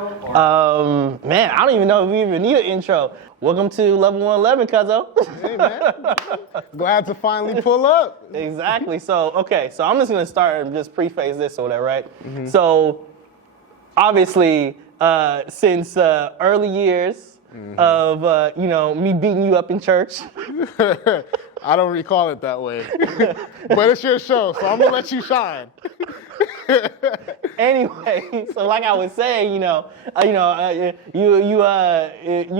Man, I don't even know if we even need an intro. Welcome to Level 111, cuzzo. Hey, man. Glad to finally pull up. Exactly. So, okay, so I'm just going to start and just preface this or whatever, right? Mm-hmm. So, obviously, since early years of, me beating you up in church. I don't recall it that way. But it's your show, so I'm going to let you shine. Anyway, so like I was saying, you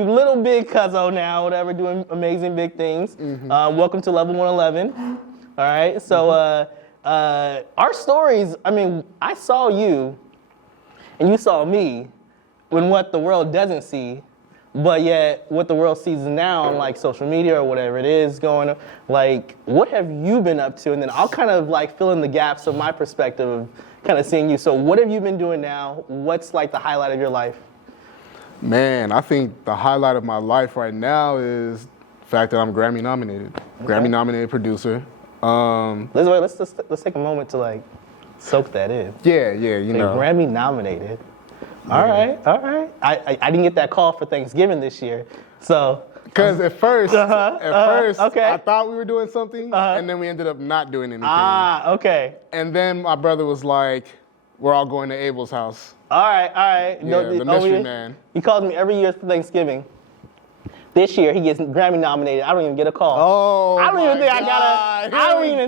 little big cuzzo now, whatever, doing amazing big things. Mm-hmm. Welcome to Level 111. All right, so our stories. I mean, I saw you, and you saw me, when what the world doesn't see. But yet, what the world sees now on like social media or whatever it is going on, like, what have you been up to? And then I'll kind of like fill in the gaps of my perspective of kind of seeing you. So what have you been doing now? What's like the highlight of your life? Man, I think the highlight of my life right now is the fact that I'm Grammy nominated. Okay. Grammy nominated producer. Let's take a moment to like soak that in. Yeah, you know. Grammy nominated. All right. I didn't get that call for Thanksgiving this year, so. Because at first, okay. I thought we were doing something, and then we ended up not doing anything. Okay. And then my brother was like, we're all going to Abel's house. All right. Yeah, the mystery man. He calls me every year for Thanksgiving. This year, he gets Grammy nominated. I don't even get a call. Oh, I don't even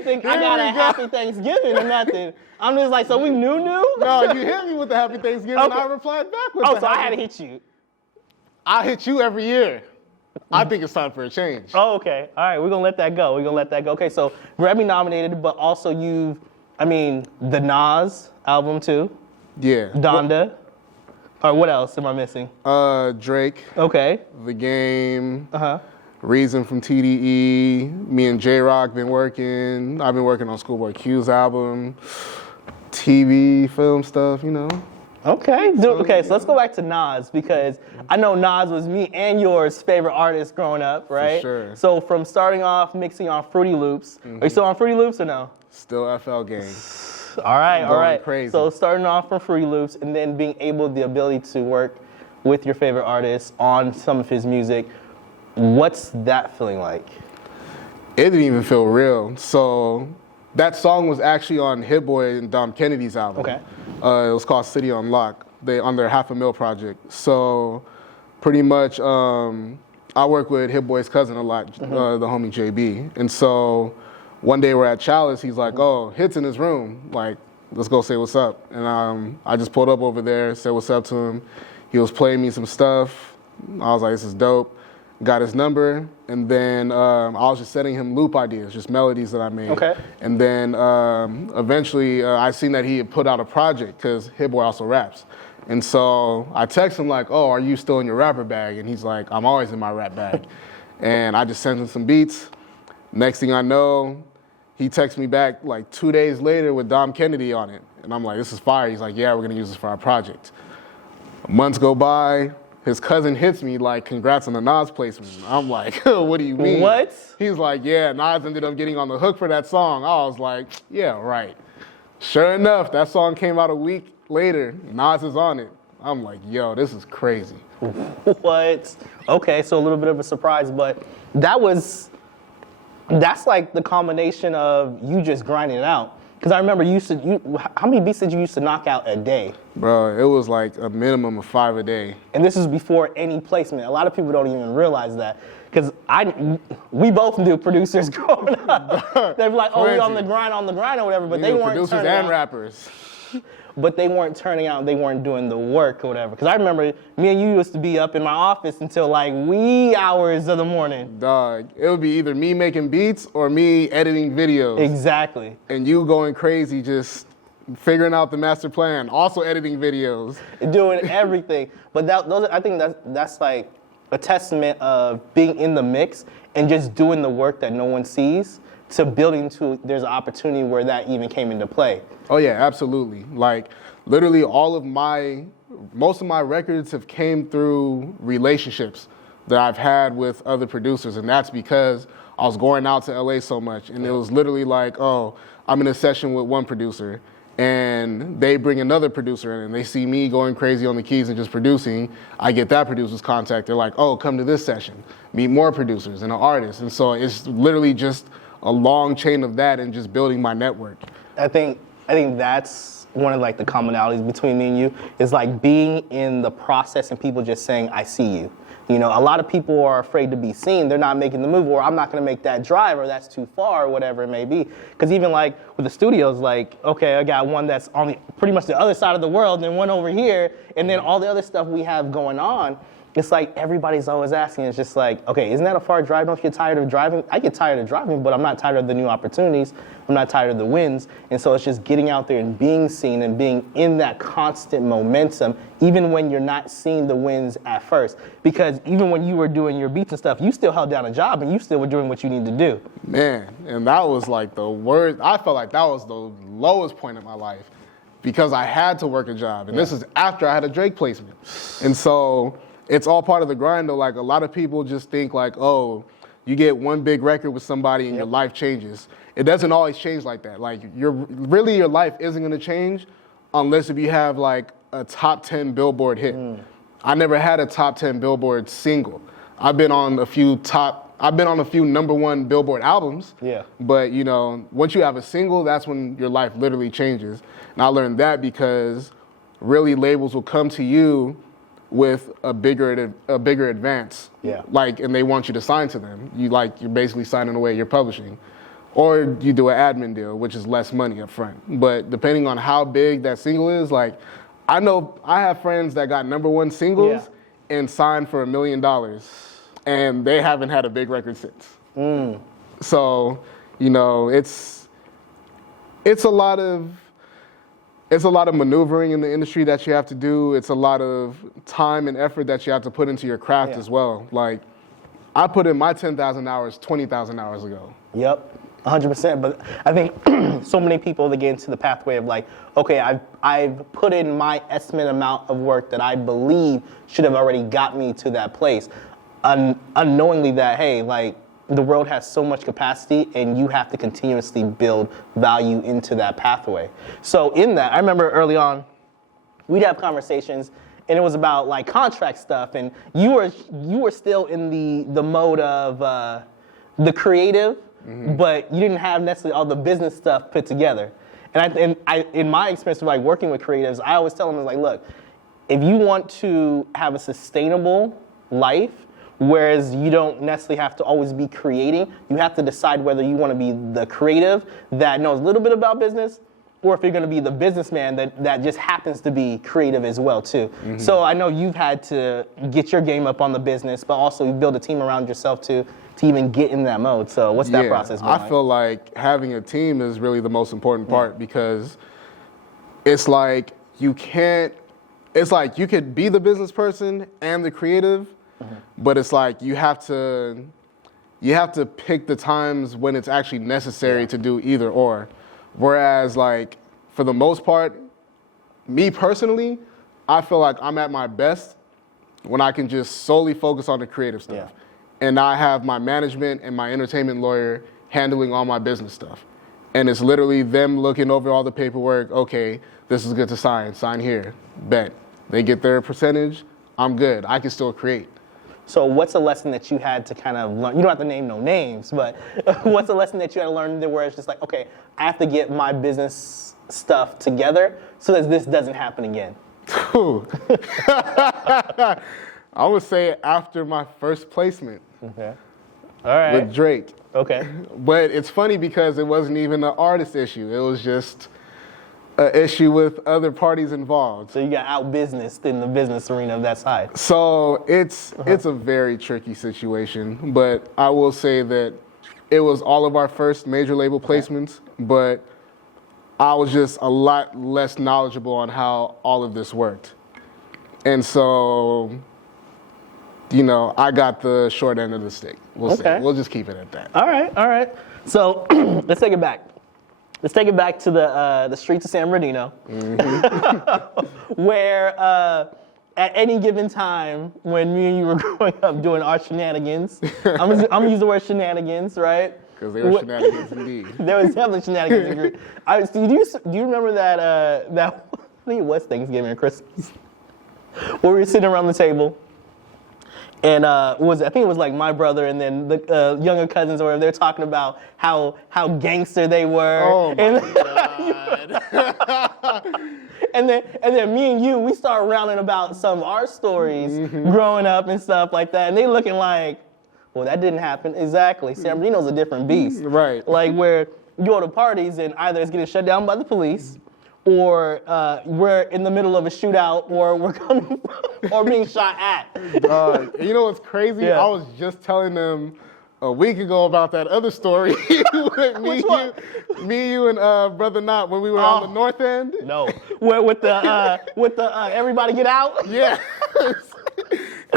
think I got a happy Thanksgiving or nothing. I'm just like, so we knew? No, you hit me with the happy Thanksgiving, okay. I replied back with so I had to hit you. I hit you every year. I think it's time for a change. Oh, okay. All right, we're going to let that go. Okay, so Grammy nominated, but also the Nas album too. Yeah. Donda. Or what else am I missing? Drake. Okay. The Game. Reason from TDE. Me and J-Rock been working. I've been working on Schoolboy Q's album. TV, film stuff, Okay. So let's go back to Nas, because I know Nas was me and yours favorite artist growing up, right? For sure. So from starting off mixing on Fruity Loops. Are you still on Fruity Loops or no? Still FL Gang. All right. Crazy. So starting off from Fruity Loops and then being the ability to work with your favorite artist on some of his music. What's that feeling like? It didn't even feel real. So that song was actually on Hit Boy and Dom Kennedy's album. Okay. It was called City on Lock. They on their $500,000 project. So pretty much I work with Hit Boy's cousin a lot, the homie JB. And so one day we're at Chalice, he's like, oh, Hit's in his room. Like, let's go say what's up. And I just pulled up over there, said what's up to him. He was playing me some stuff. I was like, this is dope. Got his number, and then I was just sending him loop ideas, just melodies that I made. Okay. And then eventually I seen that he had put out a project, because Hit Boy also raps. And so I text him like, oh, are you still in your rapper bag? And he's like, I'm always in my rap bag. And I just sent him some beats. Next thing I know, he texts me back like 2 days later with Dom Kennedy on it. And I'm like, this is fire. He's like, yeah, we're gonna use this for our project. Months go by, his cousin hits me like, congrats on the Nas placement. I'm like, what do you mean? What? He's like, yeah, Nas ended up getting on the hook for that song. I was like, yeah, right. Sure enough, that song came out a week later. Nas is on it. I'm like, yo, this is crazy. What? Okay, so a little bit of a surprise, but that's like the combination of you just grinding it out. Because I remember how many beats did you used to knock out a day? Bro, it was like a minimum of 5 a day. And this is before any placement. A lot of people don't even realize that. Because we both knew producers growing up. They'd be like, oh, we on the grind or whatever, but they weren't producers and rappers. But they weren't turning out, they weren't doing the work or whatever. Because I remember me and you used to be up in my office until like wee hours of the morning. Dog, it would be either me making beats or me editing videos. Exactly. And you going crazy just figuring out the master plan, also editing videos. Doing everything. But I think that's like a testament of being in the mix and just doing the work that no one sees, to building to there's an opportunity where that even came into play. Oh yeah, absolutely. Like literally most of my records have came through relationships that I've had with other producers, and that's because I was going out to LA so much, and it was literally like, oh, I'm in a session with one producer, and they bring another producer in and they see me going crazy on the keys and just producing, I get that producer's contact. They're like, oh, come to this session, meet more producers and an artist. And so it's literally just a long chain of that and just building my network. I think that's one of like the commonalities between me and you is like being in the process and people just saying, I see you. You know, a lot of people are afraid to be seen. They're not making the move, or I'm not going to make that drive, or that's too far, or whatever it may be. Because even like with the studios, like, okay, I got one that's on pretty much the other side of the world, and one over here, and then all the other stuff we have going on. It's like everybody's always asking. It's just like, okay, isn't that a far drive? Don't you get tired of driving? I get tired of driving, but I'm not tired of the new opportunities. I'm not tired of the wins. And so it's just getting out there and being seen and being in that constant momentum, even when you're not seeing the wins at first. Because even when you were doing your beats and stuff, you still held down a job and you still were doing what you need to do. Man, and that was like the worst. I felt like that was the lowest point in my life because I had to work a job. And this is after I had a Drake placement. And so it's all part of the grind though. Like a lot of people just think like, oh, you get one big record with somebody and your life changes. It doesn't always change like that. Like your life isn't gonna change unless if you have like a top 10 Billboard hit. I never had a top 10 Billboard single. I've been on a few #1 Billboard albums. Yeah. But you know, once you have a single, that's when your life literally changes. And I learned that because really labels will come to you with a bigger advance. Yeah. Like, and they want you to sign to them. You're basically signing away your publishing. Or you do an admin deal, which is less money up front. But depending on how big that single is, like, I know I have friends that got #1 singles and signed for $1 million, and they haven't had a big record since. So, you know, it's a lot of maneuvering in the industry that you have to do. It's a lot of time and effort that you have to put into your craft as well. Like, I put in my 10,000 hours 20,000 hours ago. Yep. 100%, but I think so many people that get into the pathway of like, okay, I've put in my estimate amount of work that I believe should have already got me to that place, unknowingly that, hey, like the world has so much capacity and you have to continuously build value into that pathway. So in that, I remember early on, we'd have conversations and it was about like contract stuff, and you were still in the mode of the creative. But you didn't have necessarily all the business stuff put together. And I, in my experience of like working with creatives, I always tell them like, look, if you want to have a sustainable life, whereas you don't necessarily have to always be creating, you have to decide whether you want to be the creative that knows a little bit about business, or if you're going to be the businessman that just happens to be creative as well too. So I know you've had to get your game up on the business, but also you build a team around yourself to even get in that mode. So what's that process been like? I feel like having a team is really the most important part because it's like you could be the business person and the creative, but it's like you have to pick the times when it's actually necessary to do either or. Whereas like for the most part, me personally, I feel like I'm at my best when I can just solely focus on the creative stuff. Yeah. And I have my management and my entertainment lawyer handling all my business stuff. And it's literally them looking over all the paperwork. Okay, this is good to sign here, bet. They get their percentage, I'm good, I can still create. So what's a lesson that you had to kind of learn? You don't have to name no names, but what's a lesson that you had to learn where it's just like, okay, I have to get my business stuff together so that this doesn't happen again? I would say after my first placement. Okay. All right. With Drake. Okay. But it's funny because it wasn't even an artist issue. It was just an issue with other parties involved. So you got out-businessed in the business arena of that side. So it's a very tricky situation, but I will say that it was all of our first major label placements, but I was just a lot less knowledgeable on how all of this worked. And so, you know, I got the short end of the stick. We'll say. We'll just keep it at that. All right. So let's take it back. Let's take it back to the streets of San Bernardino, where at any given time when me and you were growing up doing our shenanigans, I'm gonna use the word shenanigans, right? Because they were shenanigans indeed. There was definitely shenanigans. Do you remember that, that, I think it was Thanksgiving or Christmas, where we were sitting around the table, and I think it was like my brother and then the younger cousins or whatever, they're talking about how gangster they were. Oh my God. And then me and you, we start rounding about some of our stories growing up and stuff like that, and they looking like, well, that didn't happen. Exactly. San Bernardino's a different beast. Right. Like where you go to parties and either it's getting shut down by the police, or we're in the middle of a shootout, or we're coming or being shot at. You know what's crazy? Yeah. I was just telling them a week ago about that other story with Which one? me, you, and Brother Knott when we were on the north end. No. with the everybody get out. Yeah.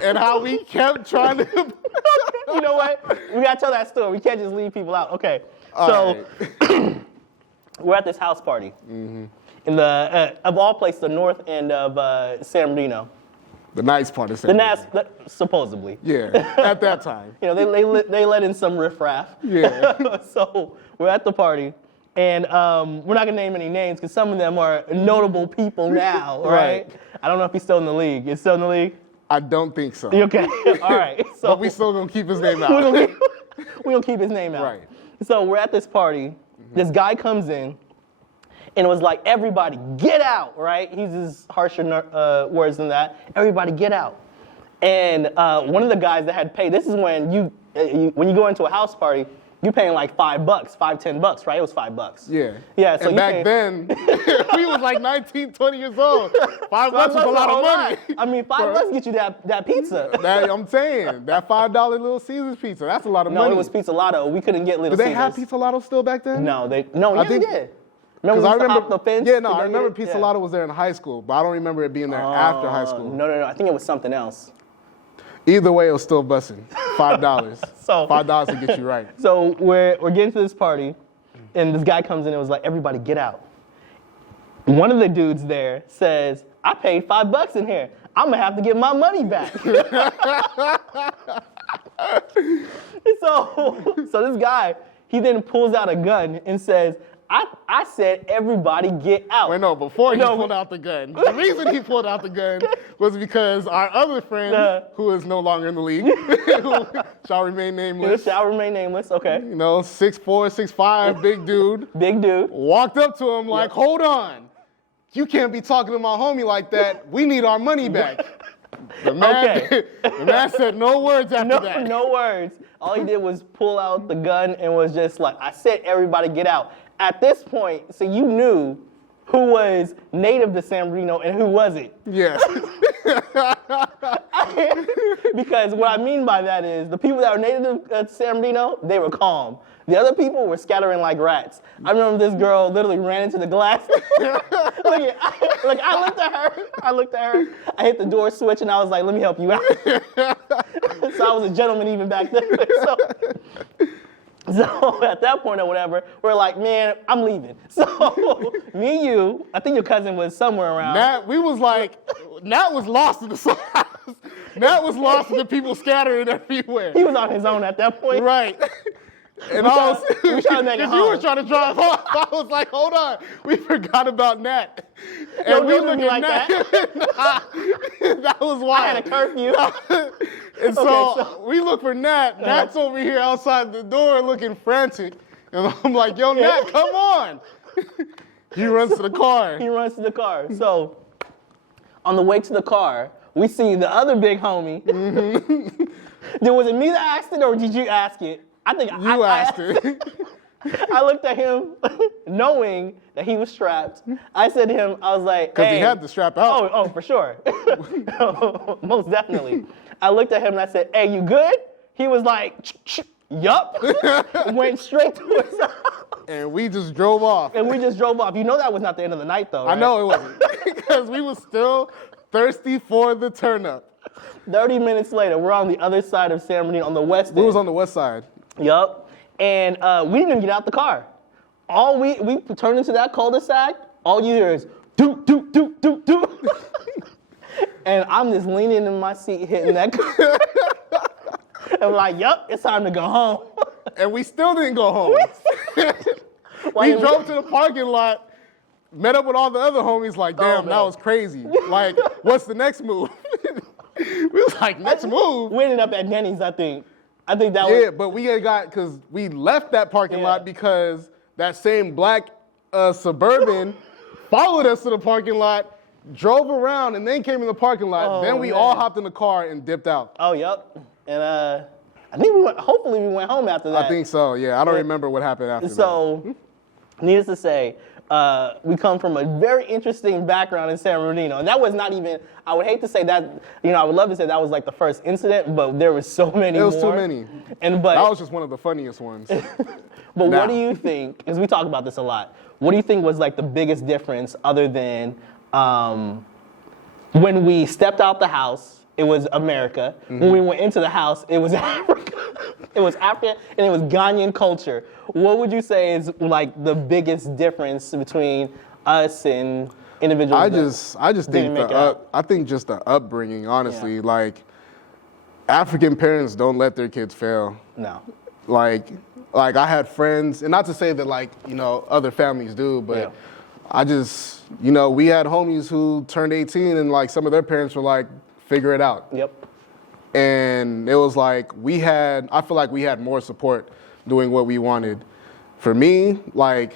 And how we kept trying to. You know what? We gotta tell that story. We can't just leave people out. Okay. All So we're at this house party in the of all places, the north end of San Bernardino. The nice part of San Bernardino. Supposedly. Yeah, at that time. You know, they let in some riffraff. Yeah. So we're at the party, and we're not gonna name any names because some of them are notable people now, right? I don't know if he's still in the league. Is he still in the league? I don't think so. Okay. All right. So But we still gonna keep his name out. we don't keep his name out. Right. So we're at this party. This guy comes in, and it was like, everybody get out, right? He uses harsher words than that. Everybody get out. And one of the guys that had paid, this is when when you go into a house party, you're paying like $5, $10, right? It was $5. Yeah. Yeah. So and back then, we was like 19, 20 years old. $5 was a lot of money. I mean, $5 get you that pizza. I'm saying, that $5 Little Caesars pizza, that's a lot of money. No, it was Pizza Lotto. We couldn't get Little Did they Caesars. have Pizza Lotto still back then? No, they did. Remember Because I we used to remember hop the fence? Yeah, no, I remember Pizza Lotto was there in high school, but I don't remember it being there after high school. No. I think it was something else. Either way, it was still busing. $5. So $5 to get you right. So we're getting to this party, and this guy comes in and was like, everybody get out. One of the dudes there says, I paid $5 in here. I'm gonna have to get my money back. So this guy, he then pulls out a gun and says, I said everybody get out. Wait, no, before he pulled out the gun. The reason he pulled out the gun was because our other friend, who is no longer in the league, who shall remain nameless. Shall remain nameless, okay. You know, 6'4", 6'5", big dude. Big dude. Walked up to him like, hold on. You can't be talking to my homie like that. We need our money back. The man said no words after that. No words. All he did was pull out the gun and was just like, I said everybody get out. At this point, so you knew who was native to San Bernardino and who wasn't. Yeah. Because what I mean by that is the people that were native to San Bernardino, they were calm. The other people were scattering like rats. I remember this girl literally ran into the glass. I looked at her, I hit the door switch and I was like, let me help you out. So I was a gentleman even back then. So at that point or whatever, we're like, man, I'm leaving. So me and you, I think your cousin was somewhere around. Nat was lost in the sauce. Nat was lost in the people scattering everywhere. He was on his own at that point. Right. And we were trying to make it home. You were trying to drive off. I was like, hold on, we forgot about Nat. And we looking like that. That was why. I had a curfew. And so we look for Nat. Nat's over here outside the door looking frantic. And I'm like, yo, Nat, come on. He runs to the car. So on the way to the car, we see the other big homie. Was it me that asked it or did you ask it? I think you asked it. I looked at him knowing that he was strapped. I said to him, I was like, because hey. he had the strap out. Oh, for sure. Most definitely. I looked at him and I said, hey, you good? He was like, yup. Went straight to his house. And we just drove off. You know that was not the end of the night, though, right? I know it wasn't. Because we were still thirsty for the turn up. 30 minutes later, we're on the other side of San Bernardino, on the west end. We was on the west side. Yup. And we didn't even get out the car. All we turned into that cul-de-sac, all you hear is doot, doot, doot, doot, doot. And I'm just leaning in my seat hitting that car. I'm like, yup, it's time to go home. and we still didn't go home. Why We you- drove to the parking lot, met up with all the other homies, like, damn, man. that was crazy. Like, what's the next move? We was like, next move? We ended up at Denny's, I think. I think that Yeah, was. but we had got, because we left that parking Yeah. lot because that same black Suburban followed us to the parking lot, drove around, and then came in the parking lot. Oh, Then we man. all hopped in the car and dipped out. Oh, yep. And I think hopefully we went home after that. I think so, yeah. I don't remember what happened after that. So, needless to say, we come from a very interesting background in San Bernardino. And that was not even, I would hate to say that, I would love to say that was like the first incident, but there was so many more. It was too many. But That was just one of the funniest ones. But Now. what do you think, because we talk about this a lot, what do you think was like the biggest difference other than when we stepped out the house, it was America. When we went into the house, it was Africa. It was Africa and it was Ghanaian culture. What would you say is like the biggest difference between us and individuals? I just didn't think make it out? I think just the upbringing, honestly. Yeah. Like, African parents don't let their kids fail. No. Like I had friends, and not to say that like, other families do, but Yeah. I just, we had homies who turned 18 and like some of their parents were like, figure it out. Yep. And it was like I feel like we had more support doing what we wanted. For me, like,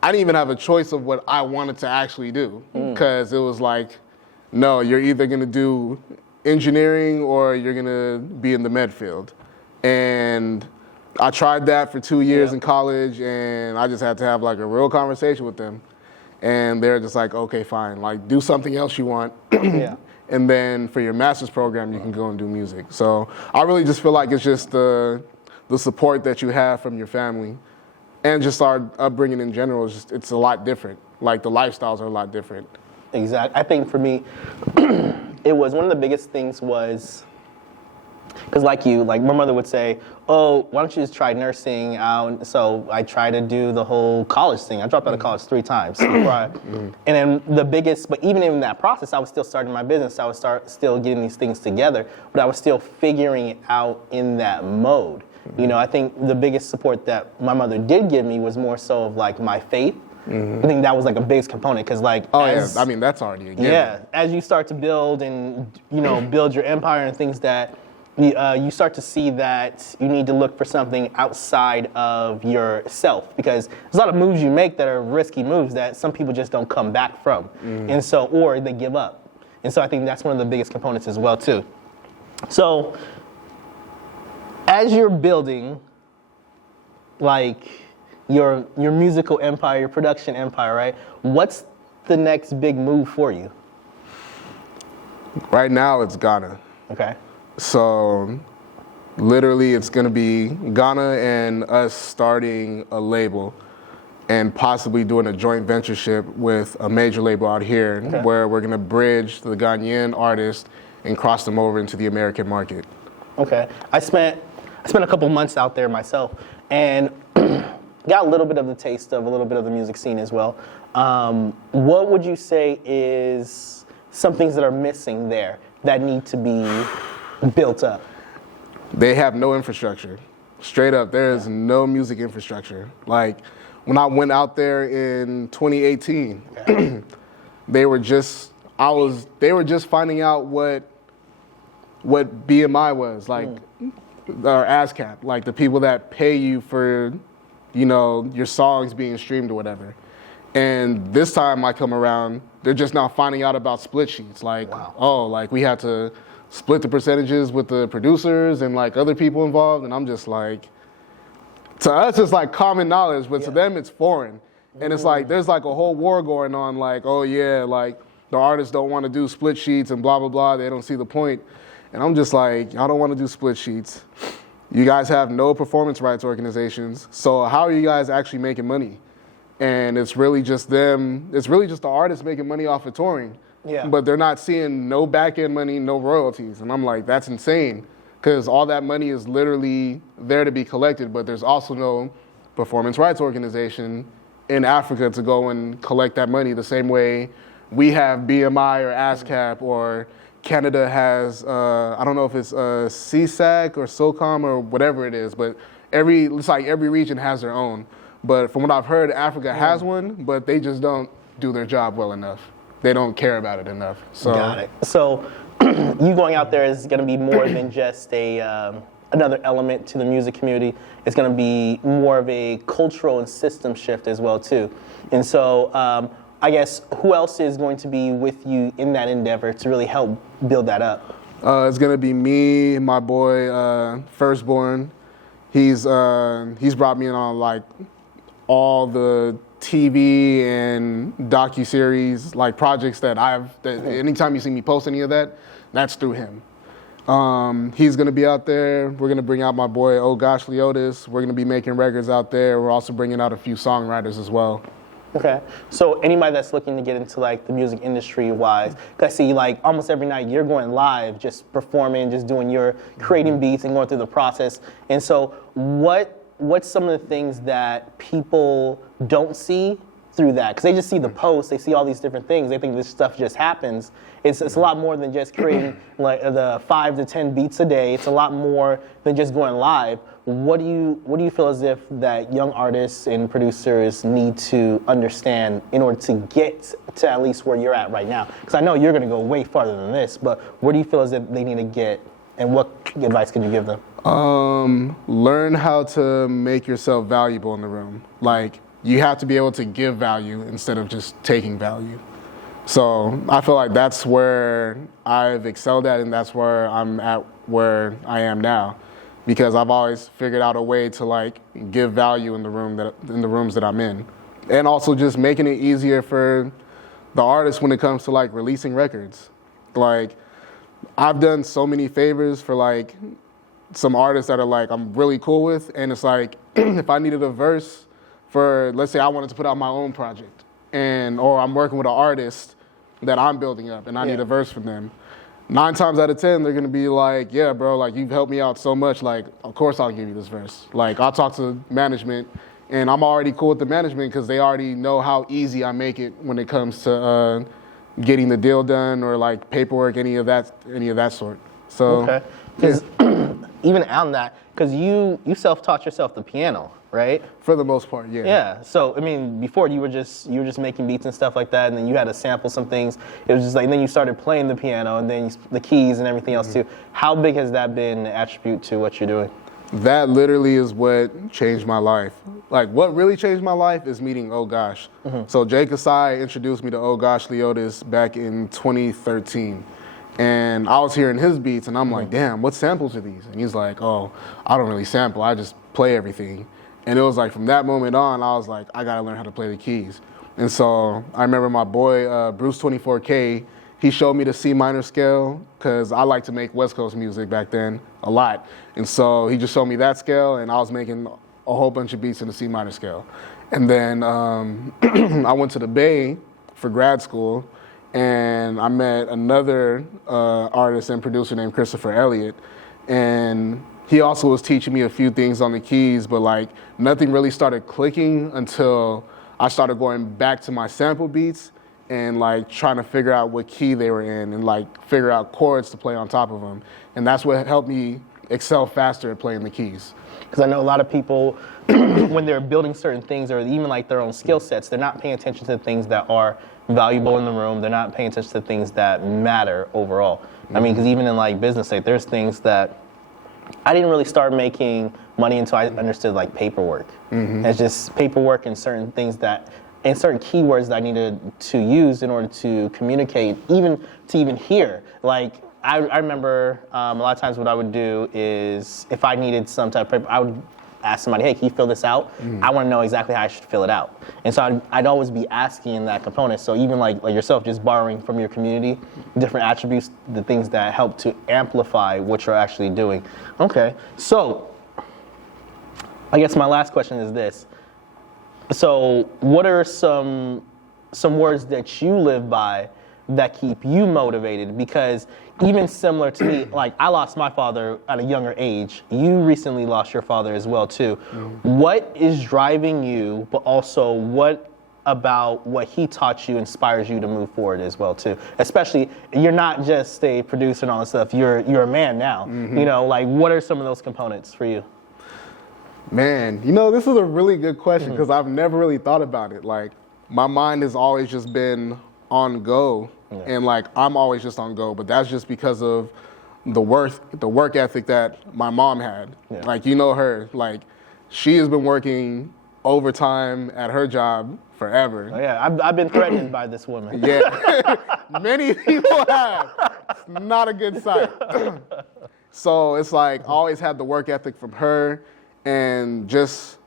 I didn't even have a choice of what I wanted to actually do, because it was like, no, you're either gonna do engineering or you're gonna be in the med field. And I tried that for 2 years in college, and I just had to have like a real conversation with them. And they're just like, okay, fine, like do something else you want. Yeah. And then for your master's program, you can go and do music. So I really just feel like it's just the support that you have from your family, and just our upbringing in general. It's a lot different. Like the lifestyles are a lot different. Exactly. I think for me, it was one of the biggest things was, because like my mother would say, oh, why don't you just try nursing out? So I tried to do the whole college thing. I dropped out of college 3 times. And then but even in that process, I was still starting my business. I was still getting these things together, but I was still figuring it out in that mode. I think the biggest support that my mother did give me was more so of like my faith. I think that was like a biggest component, because like, I mean, that's already a given. yeah, as you start to build and build your empire and things that you start to see that you need to look for something outside of yourself, because there's a lot of moves you make that are risky moves that some people just don't come back from, and so, or they give up. And so I think that's one of the biggest components as well too. So as you're building like your musical empire, your production empire, right? What's the next big move for you? Right now, it's Ghana. Okay. So literally, it's gonna be Ghana and us starting a label and possibly doing a joint ventureship with a major label out here, where we're gonna bridge the Ghanaian artists and cross them over into the American market. Okay. I spent a couple months out there myself, and got a little bit of the taste of a little bit of the music scene as well. What would you say is some things that are missing there that need to be built up? They have no infrastructure. Straight up, there is no music infrastructure. Like, when I went out there in 2018, they were just finding out what BMI was, like, or ASCAP, like the people that pay you for, your songs being streamed or whatever. And this time I come around, they're just now finding out about split sheets. Like, like we had to split the percentages with the producers and like other people involved. And I'm just like, to us it's like common knowledge, but to them it's foreign. And it's like, there's like a whole war going on, like, oh yeah, like the artists don't want to do split sheets and blah, blah, blah. They don't see the point. And I'm just like, y'all don't want to do split sheets. You guys have no performance rights organizations. So how are you guys actually making money? And it's really just them, it's really just the artists making money off of touring. Yeah. But they're not seeing no back end money, no royalties. And I'm like, that's insane. Because all that money is literally there to be collected, but there's also no performance rights organization in Africa to go and collect that money the same way we have BMI or ASCAP, or Canada has, I don't know if it's CSAC or SOCOM or whatever it is, but it's like every region has their own. But from what I've heard, Africa has one, but they just don't do their job well enough. They don't care about it enough. So. Got it. So you going out there is going to be more than just another element to the music community. It's going to be more of a cultural and system shift as well too. And so I guess who else is going to be with you in that endeavor to really help build that up? It's going to be me, my boy, Firstborn. He's brought me in on like all the TV and docuseries, like projects that anytime you see me post any of that, that's through him. He's gonna be out there. We're gonna bring out my boy, Oh Gosh Leotis. We're gonna be making records out there. We're also bringing out a few songwriters as well. Okay, so anybody that's looking to get into like the music industry wise, cause I see like almost every night you're going live, just performing, just doing your creating beats and going through the process. And so what's some of the things that people don't see through that? Because they just see the posts, they see all these different things, they think this stuff just happens. It's a lot more than just creating like the 5 to 10 beats a day. It's a lot more than just going live. What do you feel as if that young artists and producers need to understand in order to get to at least where you're at right now? Because I know you're going to go way farther than this, but where do you feel as if they need to get, and what advice can you give them? Learn how to make yourself valuable in the room. Like, you have to be able to give value instead of just taking value. So I feel like that's where I've excelled at, and that's where I'm at where I am now, because I've always figured out a way to like give value in the rooms that I'm in, and also just making it easier for the artists when it comes to like releasing records. Like, I've done so many favors for like some artists that are like I'm really cool with, and it's like if I needed a verse for, let's say I wanted to put out my own project, or I'm working with an artist that I'm building up and I need a verse from them, 9 times out of 10 they're gonna be like, yeah bro, like you've helped me out so much, like of course I'll give you this verse. Like, I'll talk to management, and I'm already cool with the management because they already know how easy I make it when it comes to getting the deal done or like paperwork, any of that sort. So okay. Even on that, because you self-taught yourself the piano, right? For the most part, yeah. Yeah. So I mean, before you were just making beats and stuff like that, and then you had to sample some things. It was just like, and then you started playing the piano, and then the keys and everything else too. How big has that been an attribute to what you're doing? That literally is what changed my life. Like, what really changed my life is meeting Oh Gosh. So Jay Kasai introduced me to Oh Gosh Leotis back in 2013. And I was hearing his beats, and I'm like, damn, what samples are these? And he's like, oh, I don't really sample, I just play everything. And it was like, from that moment on, I was like, I gotta learn how to play the keys. And so I remember my boy, Bruce 24K, he showed me the C minor scale, because I like to make West Coast music back then a lot. And so he just showed me that scale, and I was making a whole bunch of beats in the C minor scale. And then I went to the Bay for grad school, and I met another artist and producer named Christopher Elliott, and he also was teaching me a few things on the keys, but like nothing really started clicking until I started going back to my sample beats and like trying to figure out what key they were in and like figure out chords to play on top of them. And that's what helped me excel faster at playing the keys. Because I know a lot of people, when they're building certain things or even like their own skill sets, they're not paying attention to the things that are valuable in the room. They're not paying attention to things that matter overall. I mean, because even in like business, like there's things that I didn't really start making money until I understood like paperwork. It's just paperwork and certain things and certain keywords that I needed to use in order to communicate, even hear. Like I remember a lot of times what I would do is if I needed some type of paper, I would ask somebody, hey, can you fill this out? I want to know exactly how I should fill it out. And so I'd always be asking that component. So even like yourself, just borrowing from your community, different attributes, the things that help to amplify what you're actually doing. Okay, so I guess my last question is this. So what are some words that you live by that keep you motivated? Because even similar to me, like I lost my father at a younger age. You recently lost your father as well too. What is driving you, but also what about what he taught you inspires you to move forward as well too? Especially, you're not just a producer and all this stuff. You're a man now. You know, like what are some of those components for you? Man, this is a really good question because I've never really thought about it. Like, my mind has always just been on go, and like I'm always just on go. But that's just because of the work ethic that my mom had. Yeah. Like, her, like she has been working overtime at her job forever. Oh, yeah, I've been threatened by this woman. Yeah, many people have. It's not a good sight. So it's like I always had the work ethic from her, and just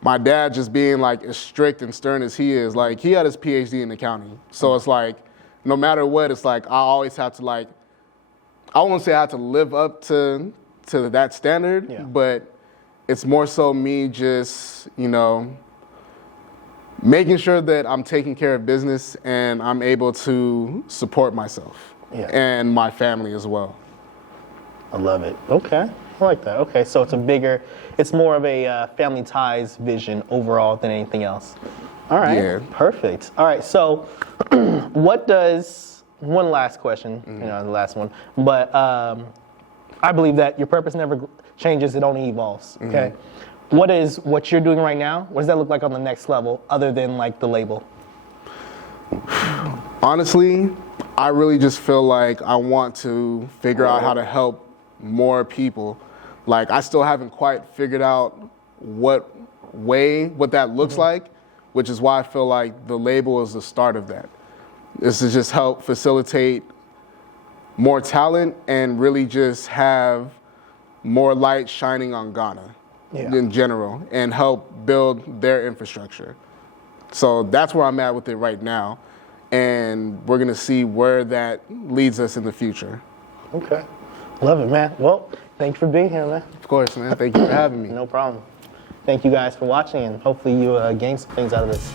my dad just being like as strict and stern as he is. Like, he had his PhD in accounting, so it's like no matter what, it's like I always have to like, I won't say I have to live up to that standard, but it's more so me just making sure that I'm taking care of business and I'm able to support myself and my family as well. I love it. Okay, I like that. Okay, so it's more of a family ties vision overall than anything else. All right, perfect. All right, so one last question, the last one, but I believe that your purpose never changes, it only evolves, okay? What you're doing right now, what does that look like on the next level other than like the label? Honestly, I really just feel like I want to figure out how to help more people. Like, I still haven't quite figured out what that looks like, which is why I feel like the label is the start of that. Is to just help facilitate more talent and really just have more light shining on Ghana in general and help build their infrastructure. So that's where I'm at with it right now. And we're gonna see where that leads us in the future. Okay. Love it, man. Well, thank you for being here, man. Of course, man. Thank you for having me. No problem. Thank you guys for watching, and hopefully you gain some things out of this.